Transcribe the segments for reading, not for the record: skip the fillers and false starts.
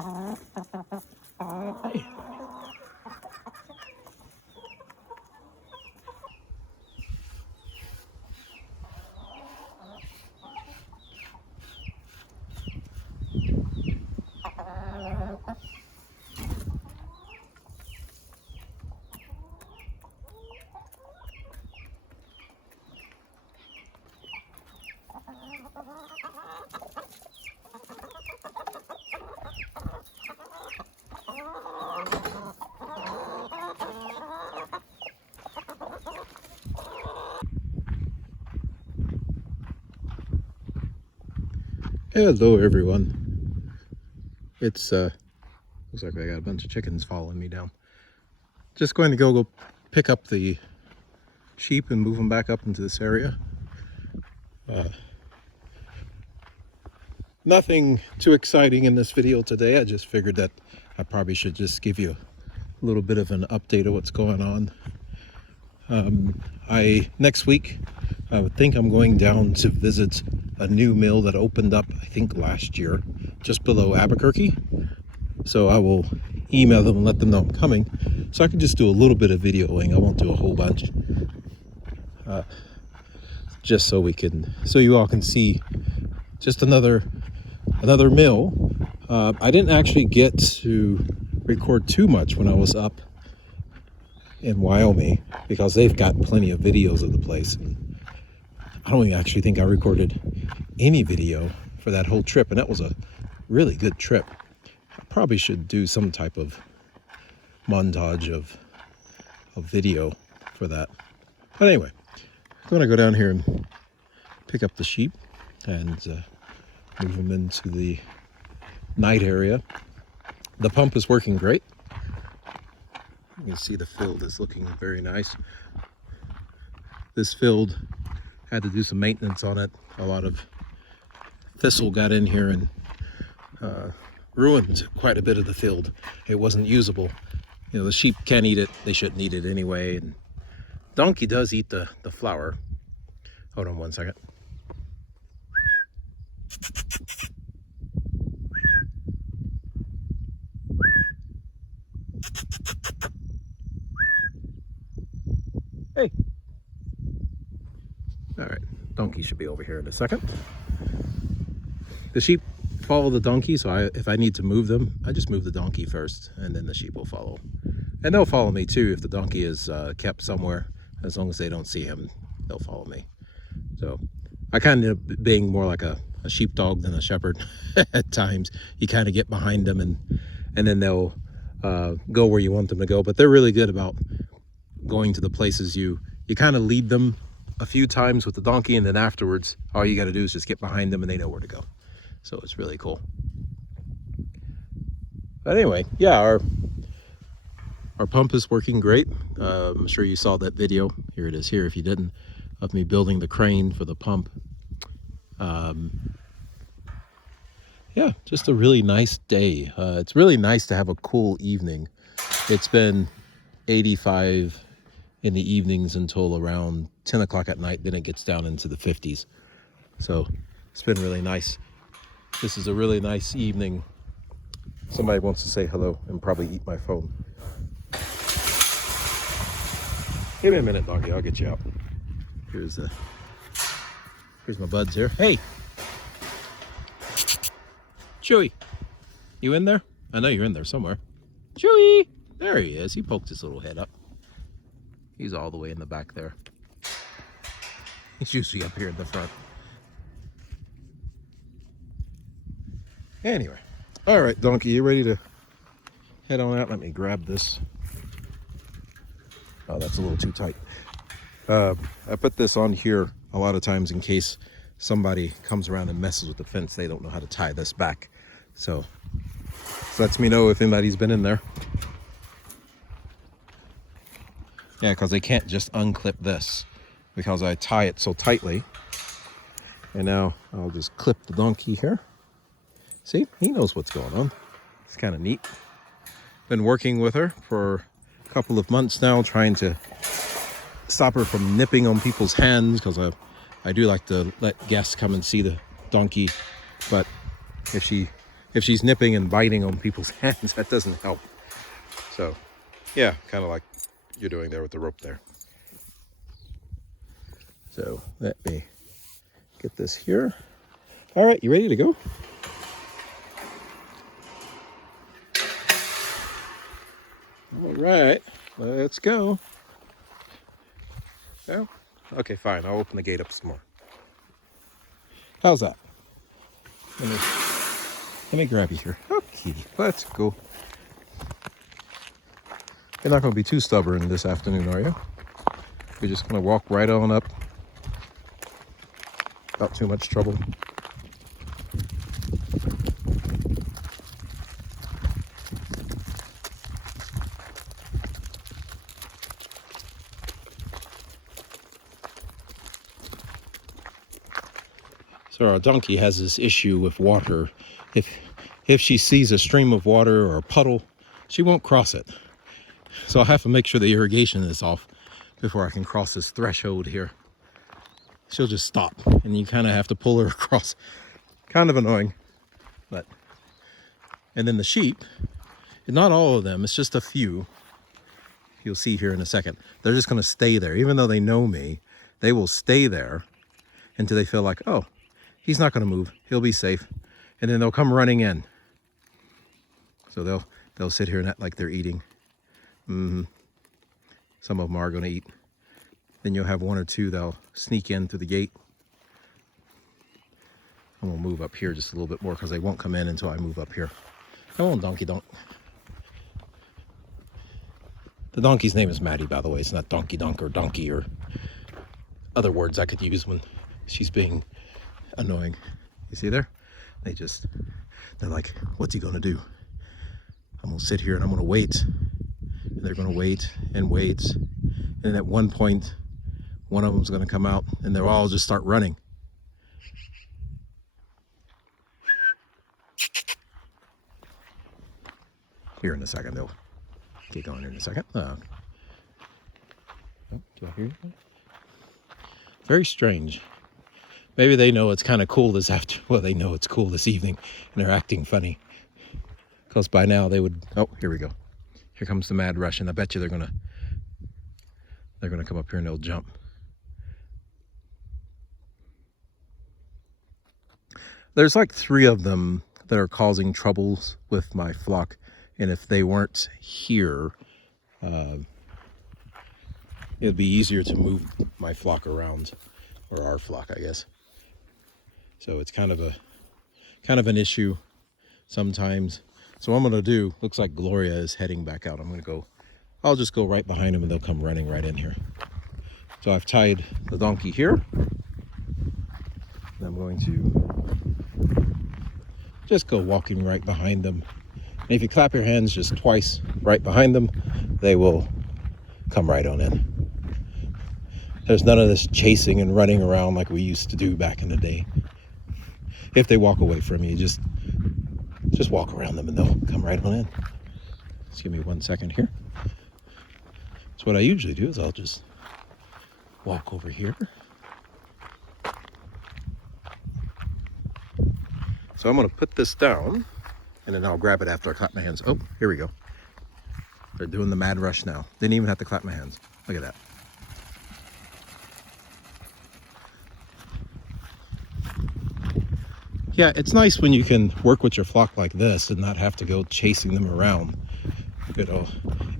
Hey. Hello everyone. It's looks like I got a bunch of chickens following me down. Just going to go pick up the sheep and move them back up into this area. Nothing too exciting in this video today. I just figured that I probably should just give you a little bit of an update of what's going on. Next week I would think I'm going down to visit a new mill that opened up, I think last year, just below Albuquerque. So I will email them and let them know I'm coming, so I can just do a little bit of videoing. I won't do a whole bunch, just so you all can see just another mill. I didn't actually get to record too much when I was up in Wyoming, because they've got plenty of videos of the place. I don't actually think I recorded any video for that whole trip, and that was a really good trip. I probably should do some type of montage of video for that. But anyway, I'm going to go down here and pick up the sheep and move them into the night area. The pump is working great. You can see the field is looking very nice. This field had to do some maintenance on it. A lot of thistle got in here and ruined quite a bit of the field. It wasn't usable. You know, the sheep can't eat it. They shouldn't eat it anyway. And donkey does eat the flour. Hold on one second. Hey. All right, donkey should be over here in a second. The sheep follow the donkey, so if I need to move them, I just move the donkey first, and then the sheep will follow. And they'll follow me too if the donkey is kept somewhere. As long as they don't see him, they'll follow me. So I kind of being more like a sheepdog than a shepherd at times. You kind of get behind them, and then they'll go where you want them to go. But they're really good about going to the places you kind of lead them a few times with the donkey, and then afterwards all you got to do is just get behind them and they know where to go. So it's really cool. But anyway, yeah, our pump is working great. I'm sure you saw that video. Here it is here if you didn't, of me building the crane for the pump. Yeah, just a really nice day. It's really nice to have a cool evening. It's been 85 in the evenings until around 10 o'clock at night. Then it gets down into the 50s. So it's been really nice. This is a really nice evening. Somebody wants to say hello and probably eat my phone. Give me a minute, doggy. I'll get you out. Here's my buds here. Hey, Chewy, you in there? I know you're in there somewhere. Chewy, there he is. He poked his little head up. He's all the way in the back there. He's usually up here in the front. Anyway, all right, donkey, you ready to head on out? Let me grab this. Oh, that's a little too tight. I put this on here a lot of times in case somebody comes around and messes with the fence. They don't know how to tie this back. So this lets me know if anybody's been in there. Yeah, because they can't just unclip this because I tie it so tightly. And now I'll just clip the donkey here. See, he knows what's going on. It's kind of neat. Been working with her for a couple of months now, trying to stop her from nipping on people's hands, because I do like to let guests come and see the donkey. But if she if she's nipping and biting on people's hands, that doesn't help. So yeah, kind of like you're doing there with the rope there. So let me get this here. All right, you ready to go? All right, let's go. Oh, okay, fine. I'll open the gate up some more. How's that? Let me grab you here. Okay, let's go. You're not going to be too stubborn this afternoon, are you? We're just going to walk right on up. Not too much trouble. So our donkey has this issue with water. If she sees a stream of water or a puddle, she won't cross it. So I'll have to make sure the irrigation is off before I can cross this threshold here. She'll just stop, and you kind of have to pull her across. Kind of annoying, but. And then the sheep, not all of them, it's just a few. You'll see here in a second. They're just going to stay there. Even though they know me, they will stay there until they feel like, oh, he's not going to move. He'll be safe. And then they'll come running in. So they'll sit here and act like they're eating. Some of them are going to eat. Then you'll have one or two that'll sneak in through the gate. And we'll move up here just a little bit more because they won't come in until I move up here. Come on, donkey donk. The donkey's name is Maddie, by the way. It's not donkey donk or donkey or other words I could use when she's being annoying. You see there? They're like, what's he gonna do? I'm gonna sit here and I'm gonna wait. And they're gonna wait and wait. And at one point, one of them's gonna come out and they'll all just start running. Here in a second, they'll get going here in a second. Oh, do I hear you? Very strange. Maybe they know it's kind of cool this they know it's cool this evening and they're acting funny. Because by now they would, oh, here we go. Here comes the mad rush, and I bet you they're gonna come up here and they'll jump. There's like 3 of them that are causing troubles with my flock, and if they weren't here, it'd be easier to move my flock around, or our flock, I guess. So it's kind of an issue sometimes. So what I'm gonna do, looks like Gloria is heading back out. I'll just go right behind them and they'll come running right in here. So I've tied the donkey here. And I'm going to just go walking right behind them. And if you clap your hands just twice right behind them, they will come right on in. There's none of this chasing and running around like we used to do back in the day. If they walk away from you, just walk around them and they'll come right on in. Just give me 1 second here. So what I usually do is I'll just walk over here. So I'm going to put this down and then I'll grab it after I clap my hands. Oh, here we go. They're doing the mad rush now. Didn't even have to clap my hands. Look at that. Yeah, it's nice when you can work with your flock like this and not have to go chasing them around. You know,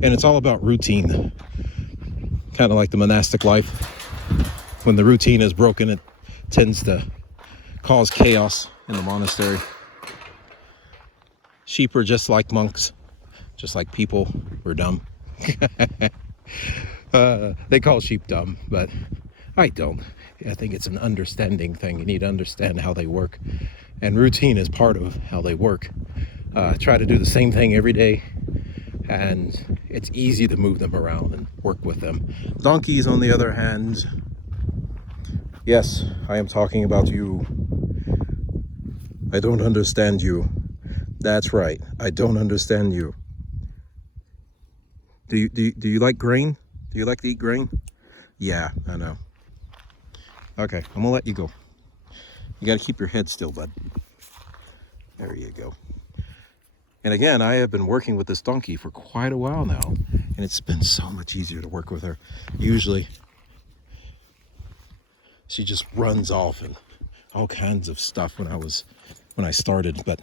and it's all about routine. Kind of like the monastic life. When the routine is broken, it tends to cause chaos in the monastery. Sheep are just like monks, just like people. We're dumb. They call sheep dumb, but I don't. I think it's an understanding thing. You need to understand how they work. And routine is part of how they work. Try to do the same thing every day, and it's easy to move them around and work with them. Donkeys, on the other hand, yes, I am talking about you. I don't understand you. That's right, I don't understand you. Do you like grain? Do you like to eat grain? Yeah, I know. Okay, I'm gonna let you go. You gotta keep your head still, bud. There you go. And again, I have been working with this donkey for quite a while now, and it's been so much easier to work with her. Usually she just runs off and all kinds of stuff when I started, but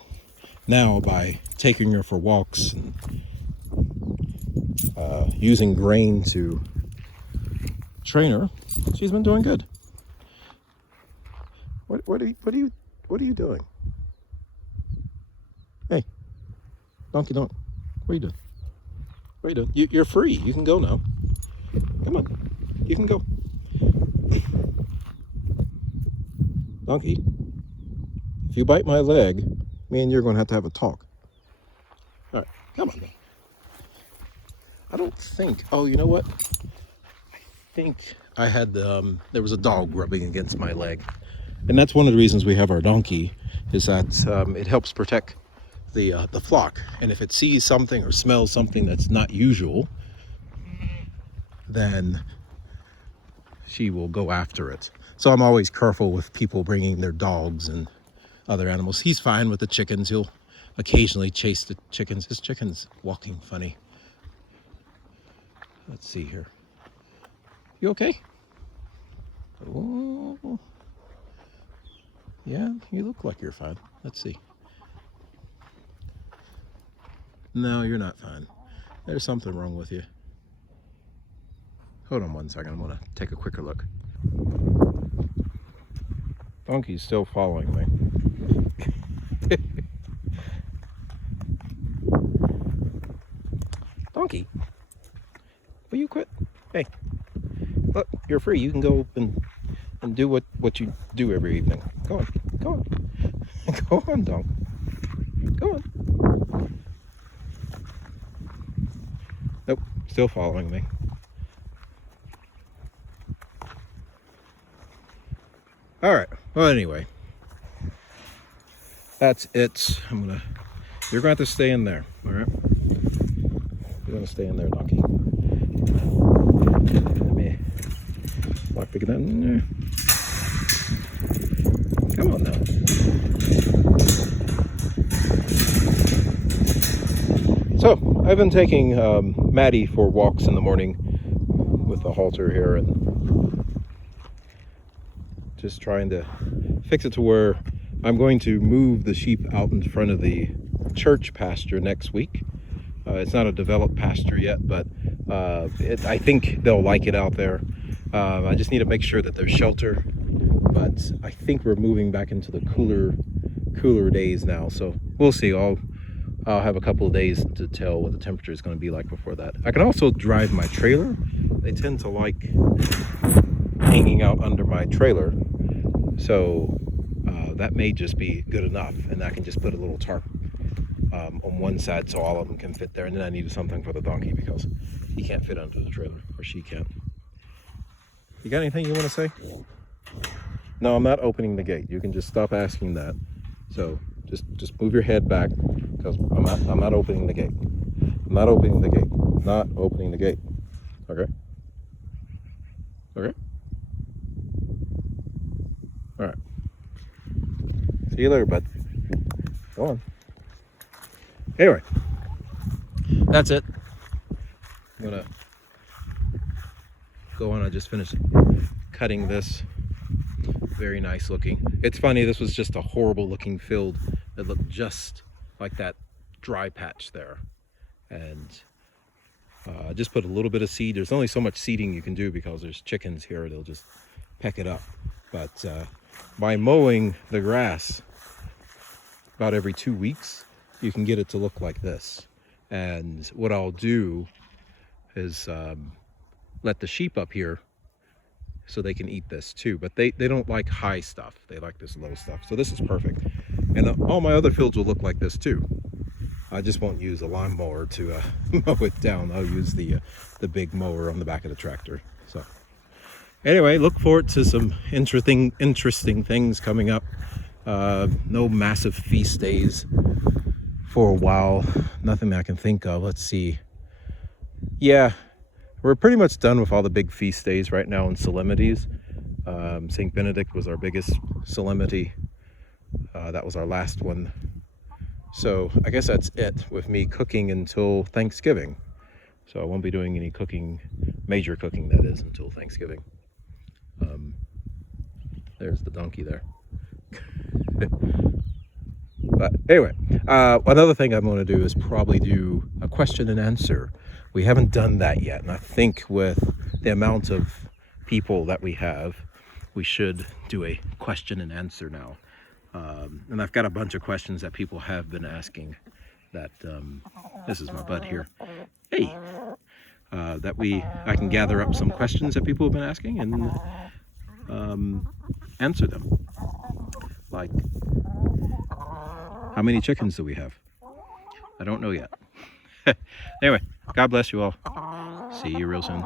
now by taking her for walks and using grain to train her, she's been doing good. What are you doing? Hey, donkey, what are you doing? What are you doing? You're free. You can go now. Come on, you can go. Donkey, if you bite my leg, me and you're going to have a talk. All right, come on. I don't think. Oh, you know what? I think I had there was a dog rubbing against my leg, and that's one of the reasons we have our donkey, is that it helps protect the flock. And if it sees something or smells something that's not usual, then she will go after it. So I'm always careful with people bringing their dogs and other animals. He's fine with the chickens. He'll occasionally chase the chickens. His chicken's walking funny. Let's see here. You okay? Oh, yeah, you look like you're fine. Let's see. No, you're not fine. There's something wrong with you. Hold on one second. I'm gonna take a quicker look. Donkey's still following me. Donkey, will you quit? Hey, look, you're free. You can go and do what you do every evening. Go on, go on. Go on, Donkey. Go on. Nope, still following me. All right, well, anyway, that's it. You're going to have to stay in there, all right? You're going to stay in there, donkey. Let me lock the gun in there. Come on now. So, I've been taking Maddie for walks in the morning with the halter here, and just trying to fix it to where I'm going to move the sheep out in front of the church pasture next week. It's not a developed pasture yet, but I think they'll like it out there. I just need to make sure that there's shelter, but I think we're moving back into the cooler days now, so we'll see. I'll have a couple of days to tell what the temperature is going to be like before that. I can also drive my trailer. They tend to like hanging out under my trailer, so that may just be good enough, and I can just put a little tarp on one side so all of them can fit there. And then I needed something for the donkey because he can't fit under the trailer, or she can't. You got anything you want to say? No, I'm not opening the gate. You can just stop asking that. So just move your head back, because I'm not opening the gate. I'm not opening the gate. Not opening the gate. Okay? Okay? All right. See you later, bud. Go on. Anyway, that's it. I'm gonna go on. I just finished cutting this. Very nice looking. It's funny, this was just a horrible looking field that looked just like that dry patch there. And I just put a little bit of seed. There's only so much seeding you can do because there's chickens here. They'll just peck it up. But by mowing the grass about every 2 weeks, you can get it to look like this. And what I'll do is let the sheep up here so they can eat this too. But they don't like high stuff. They like this low stuff. So this is perfect. And all my other fields will look like this too. I just won't use a lawnmower to mow it down. I'll use the big mower on the back of the tractor. So anyway, look forward to some interesting things coming up. No massive feast days for a while. Nothing that I can think of. Let's see. Yeah, we're pretty much done with all the big feast days right now in solemnities. St. Benedict was our biggest solemnity. That was our last one. So I guess that's it with me cooking until Thanksgiving. So I won't be doing any cooking, major cooking that is, until Thanksgiving. There's the donkey there. But anyway, another thing I'm going to do is probably do a question and answer. We haven't done that yet, and I think with the amount of people that we have, we should do a question and answer now. And I've got a bunch of questions that people have been asking that, this is my bud here. Hey! I can gather up some questions that people have been asking and answer them. Like, how many chickens do we have? I don't know yet. Anyway, God bless you all. See you real soon.